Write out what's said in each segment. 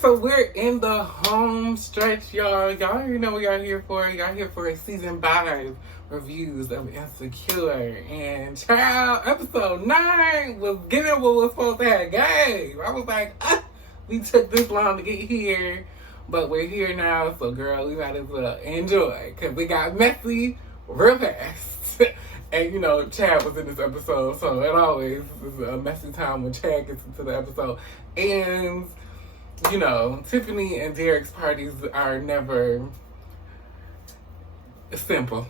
So we're in the home stretch, y'all. Y'all already know what y'all here for. Y'all here for a season 5 reviews of Insecure. And child, episode 9 was giving what was supposed to have game. I was like, we took this long to get here, but we're here now. So girl, we might as well enjoy, because we got messy real fast. And you know, Chad was in this episode, so it always is a messy time when Chad gets into the episode. And you know, Tiffany and Derrick's parties are never simple.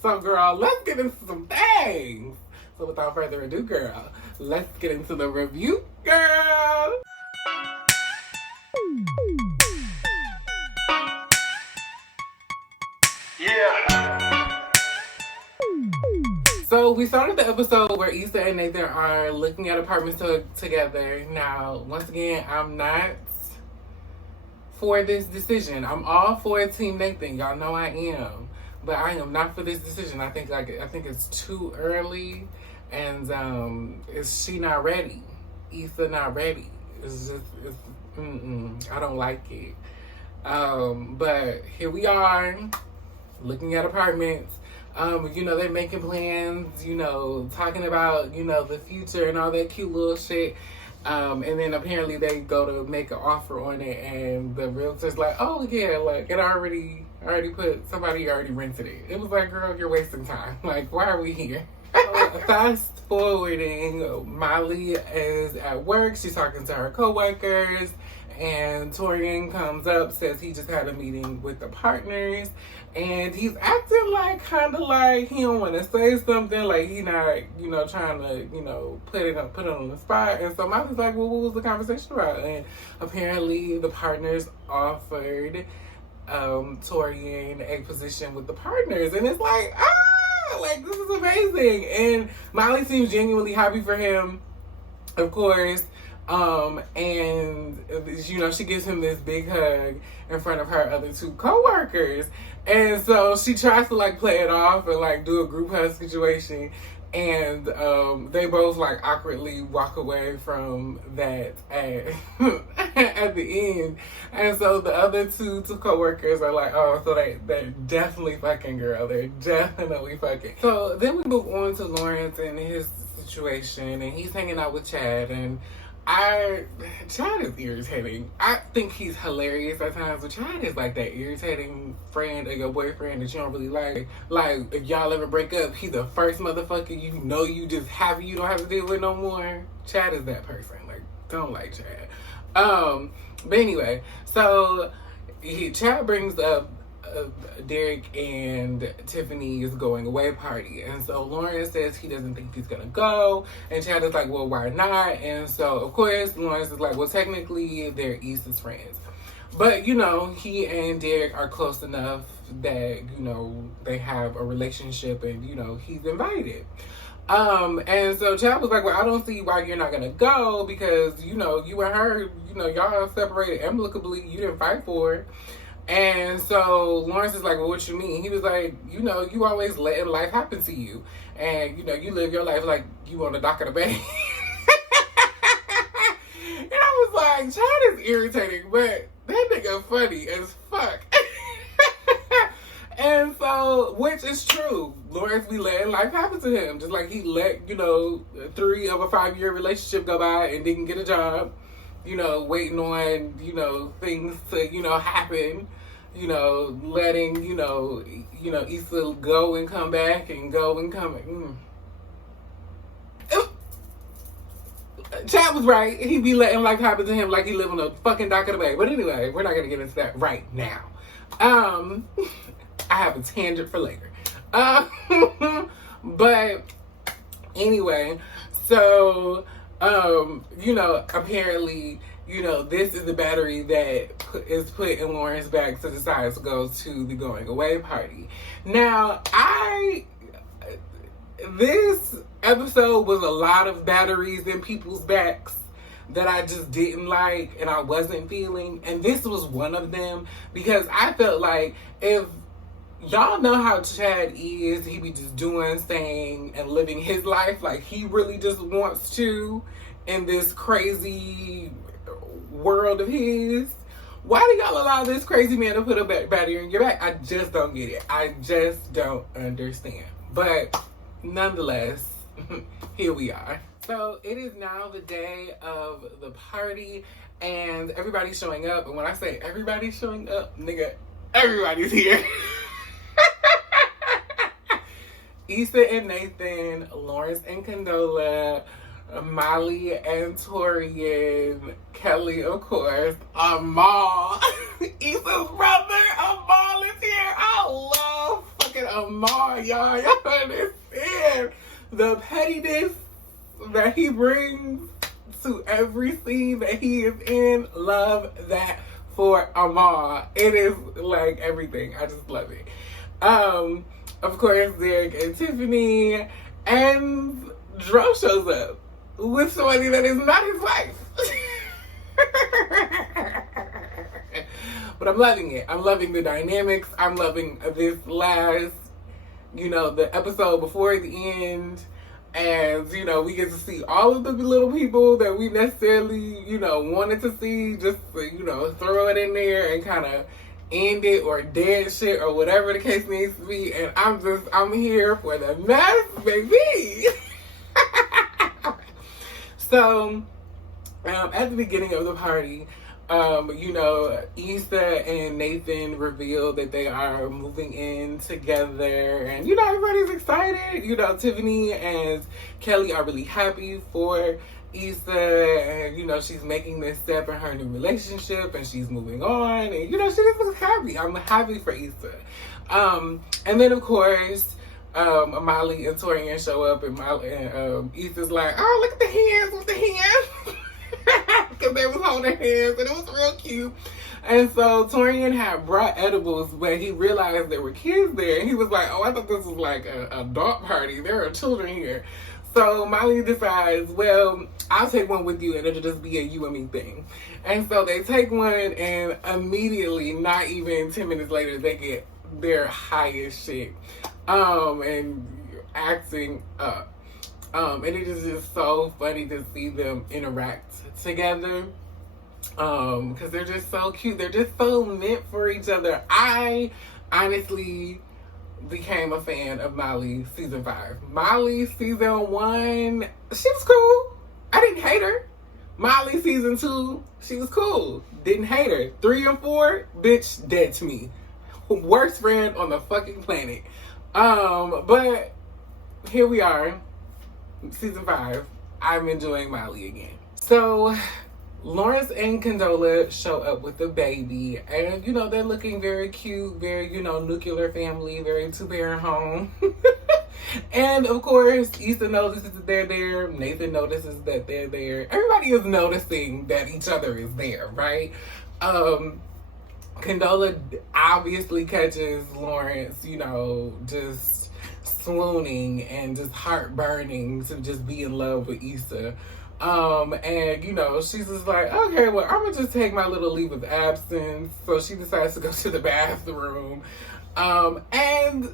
So girl, let's get into some things. So without further ado, girl, let's get into the review, girl. Yeah. So we started the episode where Issa and Nathan are looking at apartments together. Now, once again, I'm not for this decision. I'm all for Team Nathan. Y'all know I am. But I am not for this decision. I think it's too early, and is she not ready? Issa not ready. I don't like it. But here we are, looking at apartments. You know, they're making plans, you know, talking about, you know, the future and all that cute little shit. And then apparently they go to make an offer on it, and the realtor's like, oh yeah, like it already somebody already rented it. It was like, girl, you're wasting time. Like, why are we here? Fast forwarding, Molly is at work. She's talking to her coworkers, and Taurean comes up, says he just had a meeting with the partners, and he's acting like, kind of like he don't want to say something, like he not, you know, trying to, you know, put it on the spot. And so Molly's like, well, what was the conversation about? And apparently the partners offered Taurean a position with the partners, and it's like, like, this is amazing. And Molly seems genuinely happy for him, of course. And you know, she gives him this big hug in front of her other two co-workers, and so she tries to like play it off and like do a group hug situation, and they both like awkwardly walk away from that at at the end. And so the other two co-workers are like, oh, so they're definitely fucking, girl, they're definitely fucking. So then we move on to Lawrence and his situation, and he's hanging out with Chad, and Chad is irritating. I think he's hilarious at times, but Chad is like that irritating friend or your boyfriend that you don't really like. Like, if y'all ever break up, he's the first motherfucker you know you don't have to deal with no more. Chad is that person. Like, don't like Chad. But anyway, so Chad brings up Derrick and Tiffany's going away party, and so Lawrence says he doesn't think he's gonna go, and Chad is like, well, why not? And so of course Lawrence is like, well, technically they're Issa's friends, but you know, he and Derrick are close enough that, you know, they have a relationship, and you know, he's invited. And so Chad was like, well, I don't see why you're not gonna go, because you know, you and her, you know, y'all separated amicably, you didn't fight for it. And so Lawrence is like, well, what you mean? He was like, you know, you always letting life happen to you. And, you know, you live your life like you on the dock of the bay. And I was like, Chad is irritating, but that nigga funny as fuck. And so, which is true. Lawrence be letting life happen to him. Just like he let, you know, 3 of a 5-year relationship go by and didn't get a job. You know, waiting on, you know, things to, you know, happen, you know, letting, you know, Issa go and come back and go and come. Chad was right. He be letting life happen to him like he live on a fucking dock of the bay. But anyway, we're not going to get into that right now. I have a tangent for later. But anyway, so you know, apparently, you know, this is the battery that is put in Lawrence's bag to decide to go to the going away party. Now, this episode was a lot of batteries in people's backs that I just didn't like and I wasn't feeling. And this was one of them, because I felt like, if y'all know how Chad is, he be just doing, saying, and living his life like he really just wants to, in this crazy world of his. Why do y'all allow this crazy man to put a battery in your back? I just don't get it. I just don't understand. But nonetheless, here we are. So it is now the day of the party and everybody's showing up. And when I say everybody's showing up, nigga, everybody's here. Issa and Nathan, Lawrence and Condola, Molly and Taurean, Kelly, of course, Amal, Issa's brother, Amal is here. I love fucking Amal, y'all. Y'all understand the pettiness that he brings to every scene that he is in. Love that for Amal. It is like everything. I just love it. Of course, Derrick and Tiffany, and Dro shows up with somebody that is not his wife. But I'm loving it. I'm loving the dynamics. I'm loving this last, the episode before the end. And, we get to see all of the little people that we necessarily, wanted to see. Just, throw it in there and kind of end it or dead shit or whatever the case needs to be. And I'm here for the mess, baby. So, at the beginning of the party, Issa and Nathan reveal that they are moving in together, and everybody's excited. Tiffany and Kelly are really happy for Issa, and she's making this step in her new relationship, and she's moving on, and she just looks happy. I'm happy for Issa. And then of course, Molly and Taurean show up, and Issa's like, "Oh, look at the hands with the hands." Because they was holding hands and it was real cute. And so Taurean had brought edibles, but he realized there were kids there. And he was like, "Oh, I thought this was like a adult party. There are children here." So Molly decides, well, I'll take one with you and it'll just be a you and me thing. And so they take one, and immediately, not even 10 minutes later, they get their highest shit. And acting up. And it is just so funny to see them interact together. Because they're just so cute. They're just so meant for each other. I honestly became a fan of Molly season 5. Molly season 1, she was cool. I didn't hate her. Molly season 2, she was cool. Didn't hate her. 3 and 4, bitch, dead to me. Worst friend on the fucking planet. But here we are. Season 5, I'm enjoying Molly again. So, Lawrence and Condola show up with the baby, and they're looking very cute, very nuclear family, very 2-parent home. And of course, Issa notices that they're there. Nathan notices that they're there. Everybody is noticing that each other is there, right? Condola obviously catches Lawrence, just swooning and just heart-burning to just be in love with Issa. And she's just like, okay, well, I'm gonna just take my little leave of absence. So she decides to go to the bathroom. And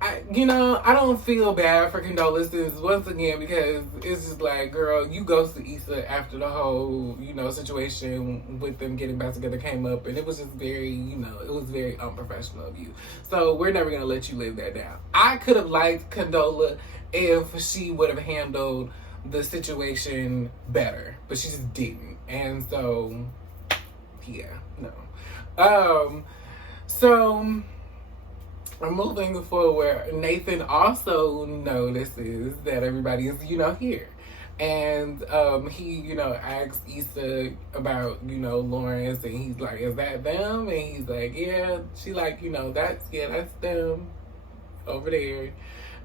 I don't feel bad for condolences once again, because it's just like, girl, you ghosted Issa after the whole, situation with them getting back together came up, and it was just very, it was very unprofessional of you. So we're never gonna let you live that down. I could have liked Condola if she would have handled the situation better, but she just didn't. And so, yeah, no. So moving forward, Nathan also notices that everybody is, here. And he, asks Issa about, Lawrence, and he's like, is that them? And he's like, yeah. She like, that's them over there.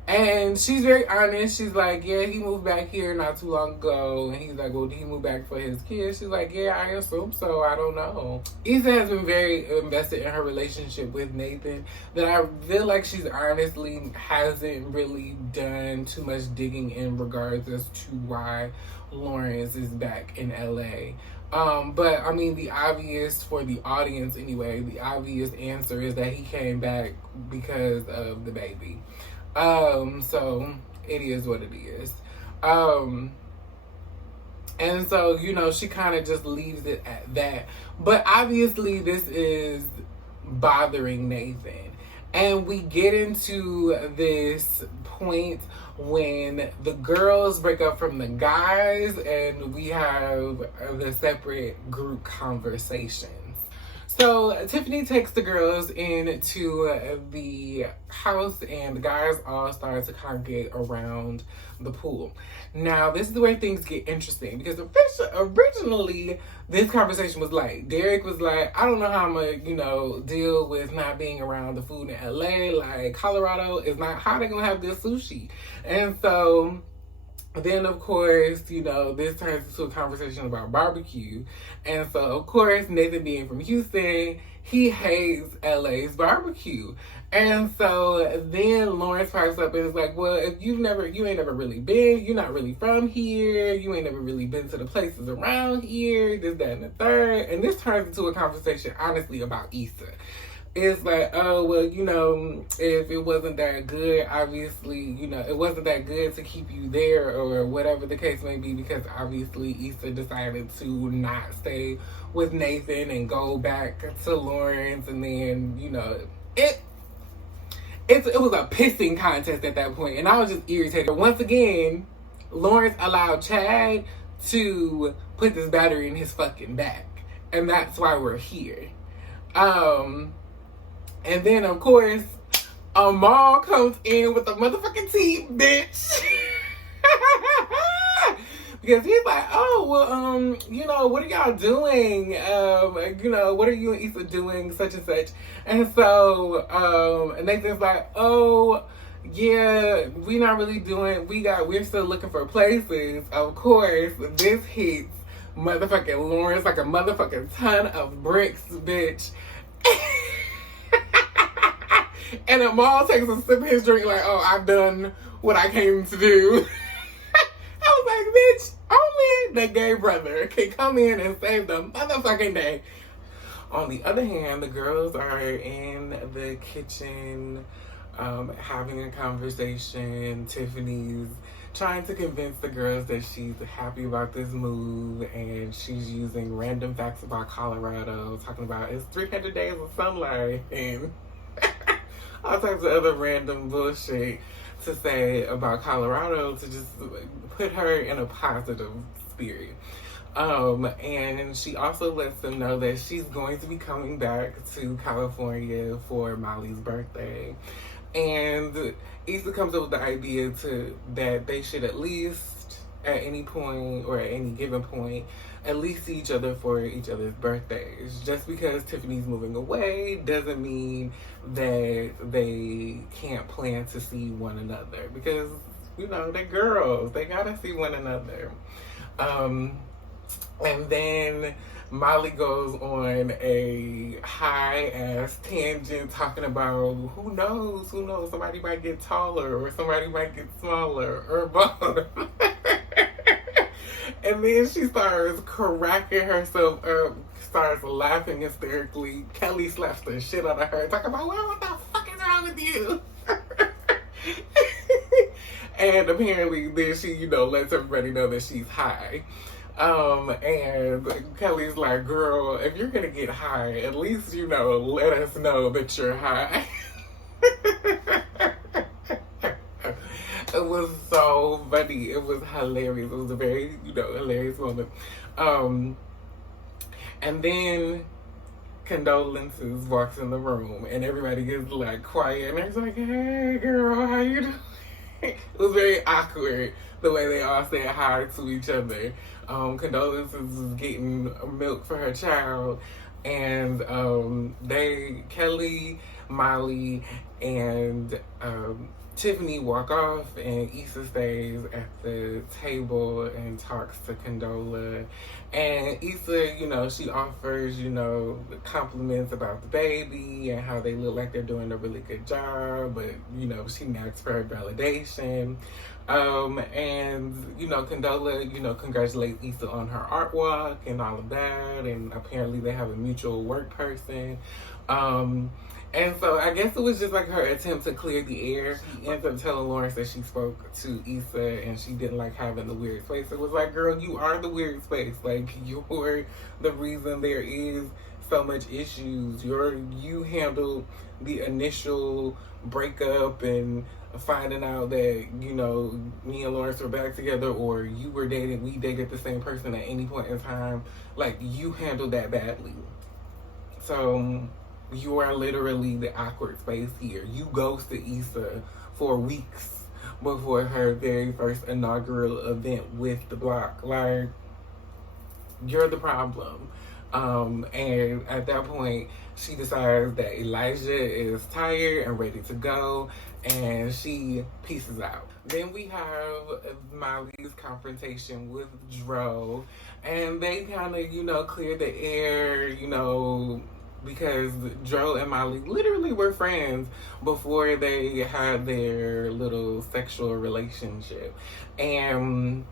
And she's very honest. She's like, yeah, he moved back here not too long ago. And he's like, well, did he move back for his kids? She's like, yeah, I assume so. I don't know. Issa has been very invested in her relationship with Nathan, that I feel like she's honestly hasn't really done too much digging in regards as to why Lawrence is back in LA. But I mean, the obvious, for the audience anyway, the obvious answer is that he came back because of the baby. So it is what it is. And so, you know, she kind of just leaves it at that. But obviously, this is bothering Nathan. And we get into this point when the girls break up from the guys and we have the separate group conversations. So Tiffany takes the girls into the house and the guys all start to congregate around the pool. Now, this is where things get interesting because originally this conversation was like, Derrick was like, I don't know how I'm going to, you know, deal with not being around the food in LA. Like, Colorado is not, how they going to have this sushi? And so then, of course, you know, this turns into a conversation about barbecue. And so, of course, Nathan being from Houston, he hates LA's barbecue. And so then Lawrence pipes up and is like, well, if you ain't never really been, you're not really from here, you ain't never really been to the places around here, this, that, and the third. And this turns into a conversation, honestly, about Issa. It's like, oh, well, you know, if it wasn't that good, obviously, you know, it wasn't that good to keep you there or whatever the case may be, because obviously Issa decided to not stay with Nathan and go back to Lawrence. And then, you know, it was a pissing contest at that point, and I was just irritated. Once again, Lawrence allowed Chad to put this battery in his fucking back, and that's why we're here. And then, of course, Amal comes in with the motherfucking tea, bitch. Because he's like, oh, well, you know, what are y'all doing? You know, what are you and Issa doing, such and such? And so, Nathan's like, oh, yeah, we not really doing, we're still looking for places. Of course, this hits motherfucking Lawrence like a motherfucking ton of bricks, bitch. And Amal takes a sip of his drink like, oh, I've done what I came to do. I was like, bitch, only the gay brother can come in and save the motherfucking day. On the other hand, the girls are in the kitchen having a conversation. Tiffany's trying to convince the girls that she's happy about this move, and she's using random facts about Colorado, talking about it's 300 days of sunlight and all types of other random bullshit to say about Colorado to just put her in a positive spirit. And she also lets them know that she's going to be coming back to California for Molly's birthday. And Issa comes up with the idea that they should at least, at any point or at any given point, at least see each other for each other's birthdays. Just because Tiffany's moving away doesn't mean that they can't plan to see one another. Because, you know, they're girls. They gotta see one another. And then Molly goes on a high-ass tangent talking about who knows, somebody might get taller or somebody might get smaller or both. And then she starts cracking herself up, starts laughing hysterically. Kelly slaps the shit out of her, talking about, well, what the fuck is wrong with you? And apparently then she, you know, lets everybody know that she's high. And Kelly's like, girl, if you're gonna get high, at least, you know, let us know that you're high. It was so funny. It was hilarious. It was a very, you know, hilarious moment. And then Condolences walks in the room and everybody gets like quiet and everybody's like, hey girl, how you doing? It was very awkward the way they all said hi to each other. Condolences was getting milk for her child, and Kelly, Molly, and Tiffany walk off, and Issa stays at the table and talks to Condola. And Issa, you know, she offers, you know, compliments about the baby and how they look like they're doing a really good job, but, you know, she asks for her validation. And, you know, Condola, you know, congratulates Issa on her art walk and all of that. And apparently they have a mutual work person. And so I guess it was just like her attempt to clear the air. She ends up telling Lawrence that she spoke to Issa and she didn't like having the weird space. It was like, girl, you are the weird space. Like, you're the reason there is so much issues. You handled the initial breakup and finding out that, you know, me and Lawrence were back together, or you were dating, we dated the same person at any point in time. Like, you handled that badly. So you are literally the awkward space here. You ghosted Issa for weeks before her very first inaugural event with the block. Like, you're the problem. And at that point, she decides that Elijah is tired and ready to go, and she pieces out. Then we have Molly's confrontation with Dro, and they kind of, you know, clear the air, you know, because Dro and Molly literally were friends before they had their little sexual relationship. And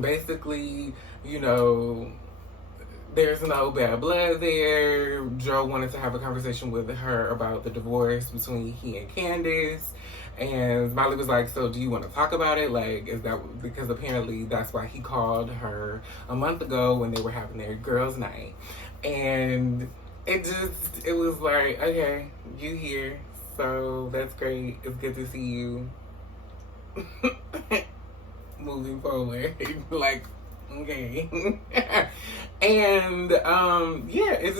basically, you know, there's no bad blood there. Dro wanted to have a conversation with her about the divorce between he and Candace. And Molly was like, so do you want to talk about it? Like, is that because apparently that's why he called her a month ago when they were having their girls' night. And it was like, okay, you here. So that's great. It's good to see you. Moving forward. Like, okay. And yeah, it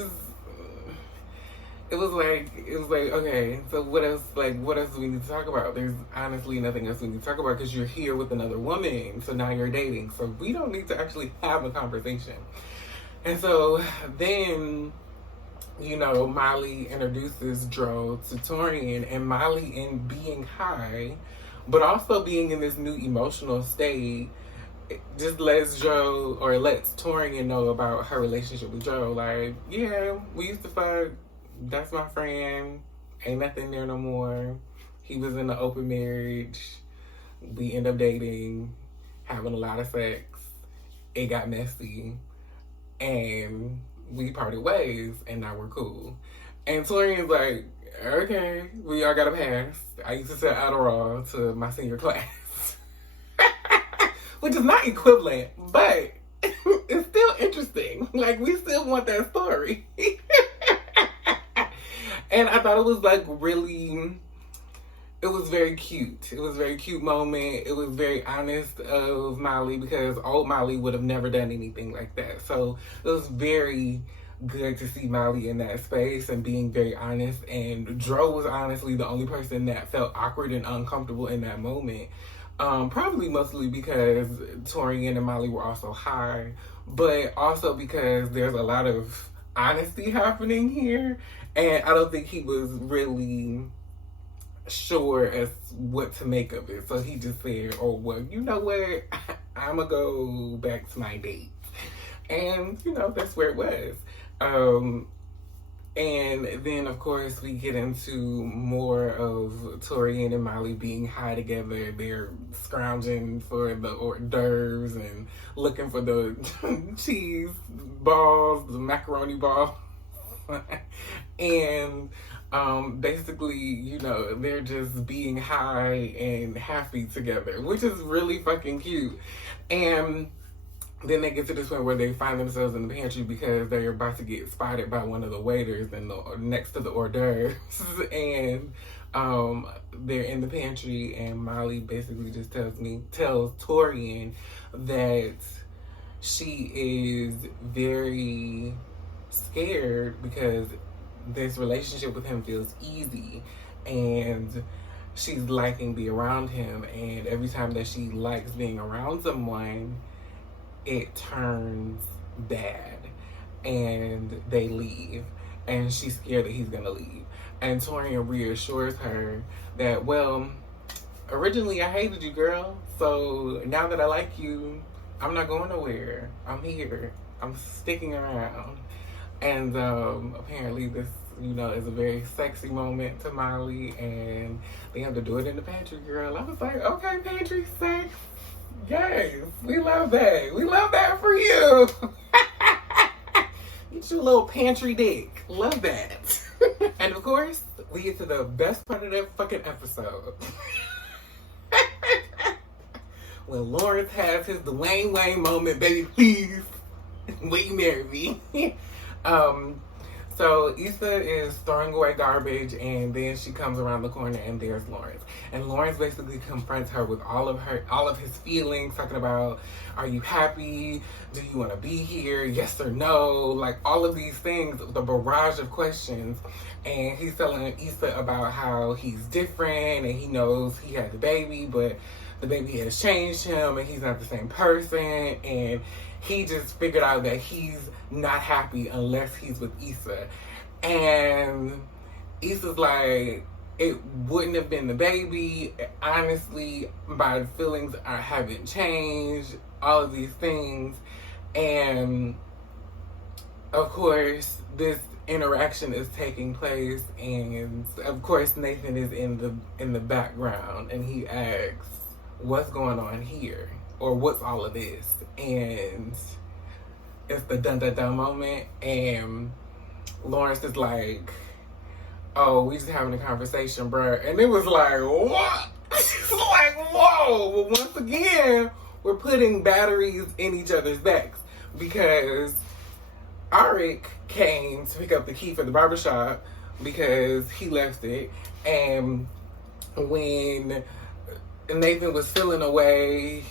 was like, okay, so what else do we need to talk about? There's honestly nothing else we need to talk about because you're here with another woman, so now you're dating, so we don't need to actually have a conversation. And so then, you know, Molly introduces Dro to Taurean, and Molly, in being high but also being in this new emotional state, just lets Taurean know about her relationship with Dro. Like, yeah, we used to fuck. That's my friend. Ain't nothing there no more. He was in an open marriage. We end up dating, having a lot of sex. It got messy. And we parted ways, and now we're cool. And Taurean's like, okay, we all got a pass. I used to sell Adderall to my senior class. Which is not equivalent, but it's still interesting. Like, we still want that story. And I thought it was like really, it was very cute. It was a very cute moment. It was very honest of Molly, because old Molly would have never done anything like that. So it was very good to see Molly in that space and being very honest. And Dro was honestly the only person that felt awkward and uncomfortable in that moment. Probably mostly because Taurean and Molly were also high, but also because there's a lot of honesty happening here, and I don't think he was really sure as what to make of it. So he just said, oh, well, you know what? I'm gonna go back to my date. And, you know, that's where it was. And then, of course, we get into more of Taurean and Molly being high together. They're scrounging for the hors d'oeuvres and looking for the cheese balls, the macaroni balls. And basically, you know, they're just being high and happy together, which is really fucking cute. And then they get to this point where they find themselves in the pantry because they're about to get spotted by one of the waiters next to the hors d'oeuvres. And they're in the pantry, and Molly basically just tells Taurean that she is very scared because this relationship with him feels easy, and she's liking being around him, and every time that she likes being around someone, it turns bad, and they leave, and she's scared that he's gonna leave. And Taurean reassures her that, well, originally I hated you, girl, so now that I like you, I'm not going nowhere. I'm here. I'm sticking around. And apparently this, is a very sexy moment to Molly, and they have to do it in the pantry, girl. I was like, okay, pantry sex. Yes, we love that. We love that for you. Get your little pantry dick. Love that. And of course, we get to the best part of that fucking episode. When Lawrence has his Dwayne Wayne moment, baby, please, will you marry me? So Issa is throwing away garbage, and then she comes around the corner, and there's Lawrence. And Lawrence basically confronts her with all of his feelings, talking about, are you happy? Do you want to be here? Yes or no? Like all of these things, the barrage of questions. And he's telling Issa about how he's different, and he knows he had the baby, but the baby has changed him, and he's not the same person, and he just figured out that he's not happy unless he's with Issa. And Issa's like, it wouldn't have been the baby. Honestly, my feelings haven't changed. All of these things. And of course, this interaction is taking place, and of course Nathan is in the background, and he asks, what's going on here? Or what's all of this? And it's the dun-dun-dun moment, and Lawrence is like, oh, we just having a conversation, bruh. And it was like, what? It's like, whoa. Well, once again, we're putting batteries in each other's backs, because Arik came to pick up the key for the barbershop because he left it, and when Nathan was feeling away,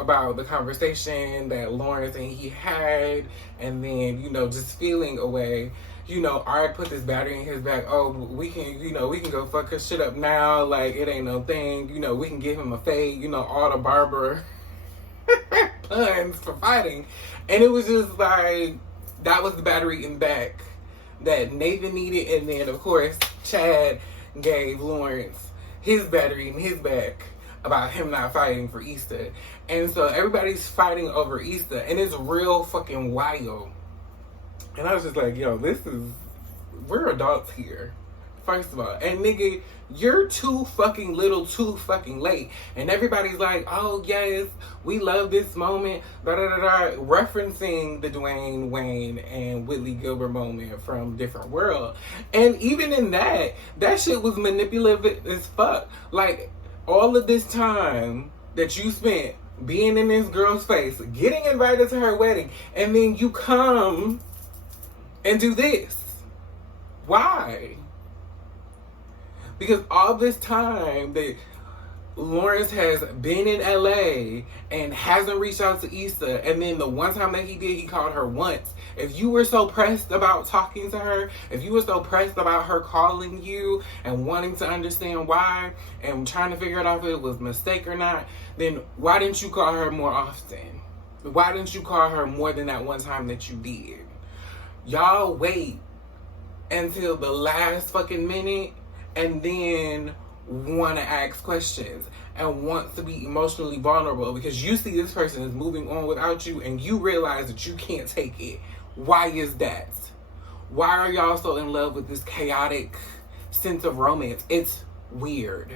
about the conversation that Lawrence and he had, and then, just feeling away, Art put this battery in his back. Oh, we can go fuck her shit up now. Like, it ain't no thing. We can give him a fade, all the barber puns for fighting. And it was just like, that was the battery in back that Nathan needed. And then, of course, Chad gave Lawrence his battery in his back about him not fighting for Issa. And so everybody's fighting over Issa, and it's real fucking wild. And I was just like, yo, we're adults here, first of all. And nigga, you're too fucking little, too fucking late. And everybody's like, oh yes, we love this moment, da da da da, referencing the Dwayne Wayne and Whitley Gilbert moment from Different World. And even in that shit was manipulative as fuck. Like, all of this time that you spent being in this girl's face, getting invited to her wedding, and then you come and do this. Why? Because all this time that Lawrence has been in LA and hasn't reached out to Issa, and then the one time that he did, he called her once. If you were so pressed about talking to her, if you were so pressed about her calling you and wanting to understand why and trying to figure out if it was a mistake or not, then why didn't you call her more often? Why didn't you call her more than that one time that you did? Y'all wait until the last fucking minute and then want to ask questions and want to be emotionally vulnerable because you see this person is moving on without you and you realize that you can't take it. Why is that? Why are y'all so in love with this chaotic sense of romance? It's weird.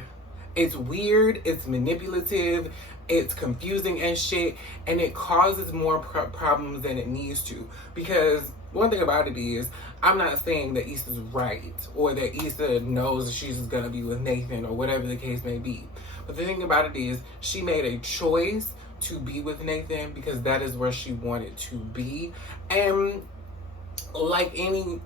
It's weird, it's manipulative, it's confusing as shit, and it causes more problems than it needs to. Because one thing about it is, I'm not saying that Issa's right, or that Issa knows she's gonna be with Nathan, or whatever the case may be. But the thing about it is, she made a choice to be with Nathan because that is where she wanted to be. And like any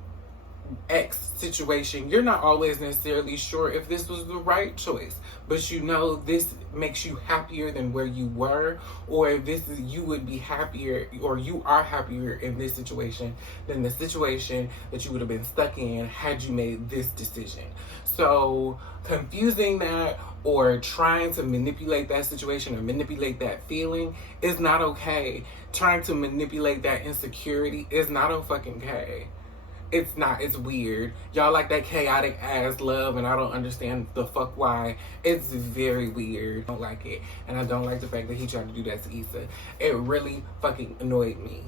ex situation, you're not always necessarily sure if this was the right choice, but you know this makes you happier than where you were, or if this is, you would be happier, or you are happier in this situation than the situation that you would have been stuck in had you made this decision. So confusing that or trying to manipulate that situation or manipulate that feeling is not okay. Trying to manipulate that insecurity is not okay. It's not. It's weird. Y'all like that chaotic ass love, and I don't understand the fuck why. It's very weird. I don't like it. And I don't like the fact that he tried to do that to Issa. It really fucking annoyed me.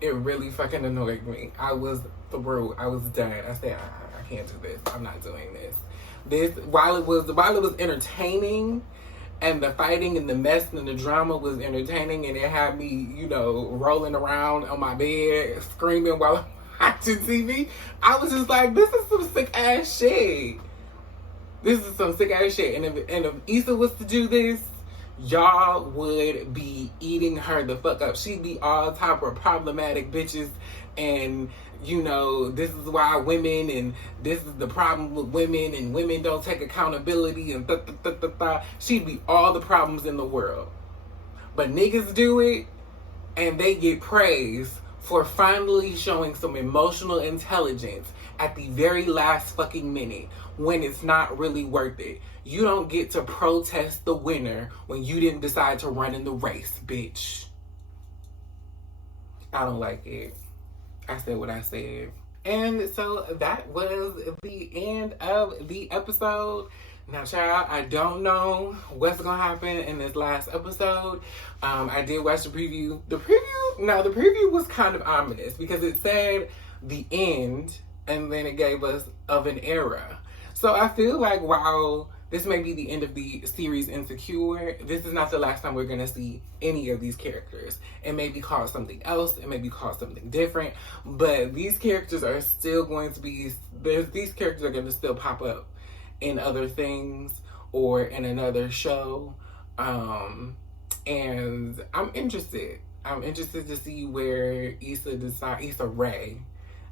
It really fucking annoyed me. I was through. I was done. I said, I can't do this. I'm not doing this. While it was entertaining, and the fighting and the mess and the drama was entertaining, and it had me, rolling around on my bed screaming while I'm watching TV. I was just like, this is some sick ass shit. This is some sick ass shit. And if Issa was to do this, y'all would be eating her the fuck up. She'd be all type of problematic bitches, and this is why women, and this is the problem with women, and women don't take accountability, and she'd be all the problems in the world. But niggas do it, and they get praised for finally showing some emotional intelligence at the very last fucking minute, when it's not really worth it. You don't get to protest the winner when you didn't decide to run in the race, bitch. I don't like it. I said what I said. And so that was the end of the episode. Now, child, I don't know what's going to happen in this last episode. I did watch the preview. The preview was kind of ominous because it said the end, and then it gave us of an era. So I feel like while this may be the end of the series Insecure, this is not the last time we're going to see any of these characters. It may be called something else. It may be called something different. But these characters are still going to be... These characters are going to still pop up in other things or in another show. And I'm interested. I'm interested to see where Issa Rae,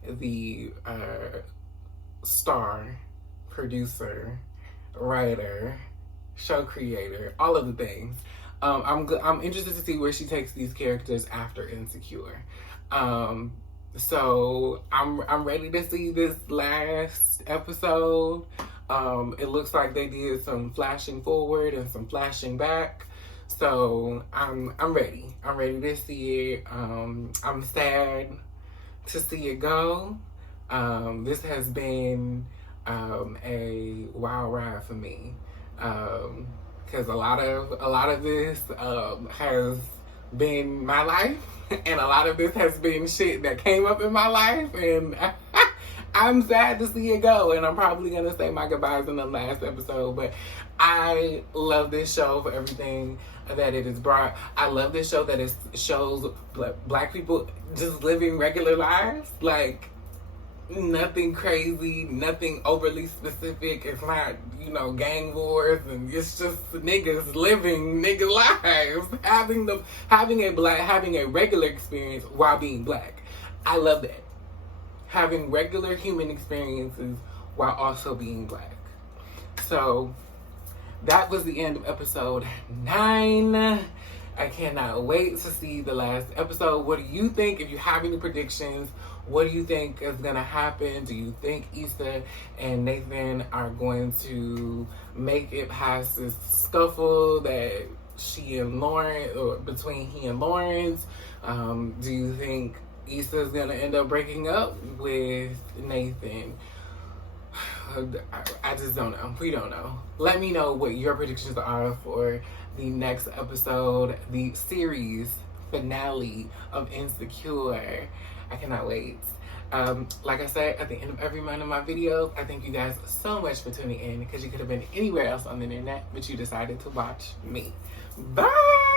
the star, producer, writer, show creator, all of the things. I'm interested to see where she takes these characters after Insecure. So I'm ready to see this last episode. It looks like they did some flashing forward and some flashing back. So I'm ready. I'm ready to see it. I'm sad to see it go. This has been a wild ride for me, because a lot of this has been my life, and a lot of this has been shit that came up in my life, and I'm sad to see it go, and I'm probably gonna say my goodbyes in the last episode. But I love this show for everything that it has brought. I love this show that it shows black people just living regular lives, like nothing crazy, nothing overly specific. It's not, gang wars, and it's just niggas living nigga lives, having a regular experience while being black. I love that. Having regular human experiences while also being black. So that was the end of episode 9. I cannot wait to see the last episode. What do you think? If you have any predictions, what do you think is going to happen? Do you think Issa and Nathan are going to make it past this scuffle that she and Lawrence, or between he and Lawrence? Do you think Issa is going to end up breaking up with Nathan? I just don't know. We don't know. Let me know what your predictions are for the next episode, the series finale of Insecure. I cannot wait. Like I said at the end of every one of my videos, I thank you guys so much for tuning in, because you could have been anywhere else on the internet, but you decided to watch me. Bye!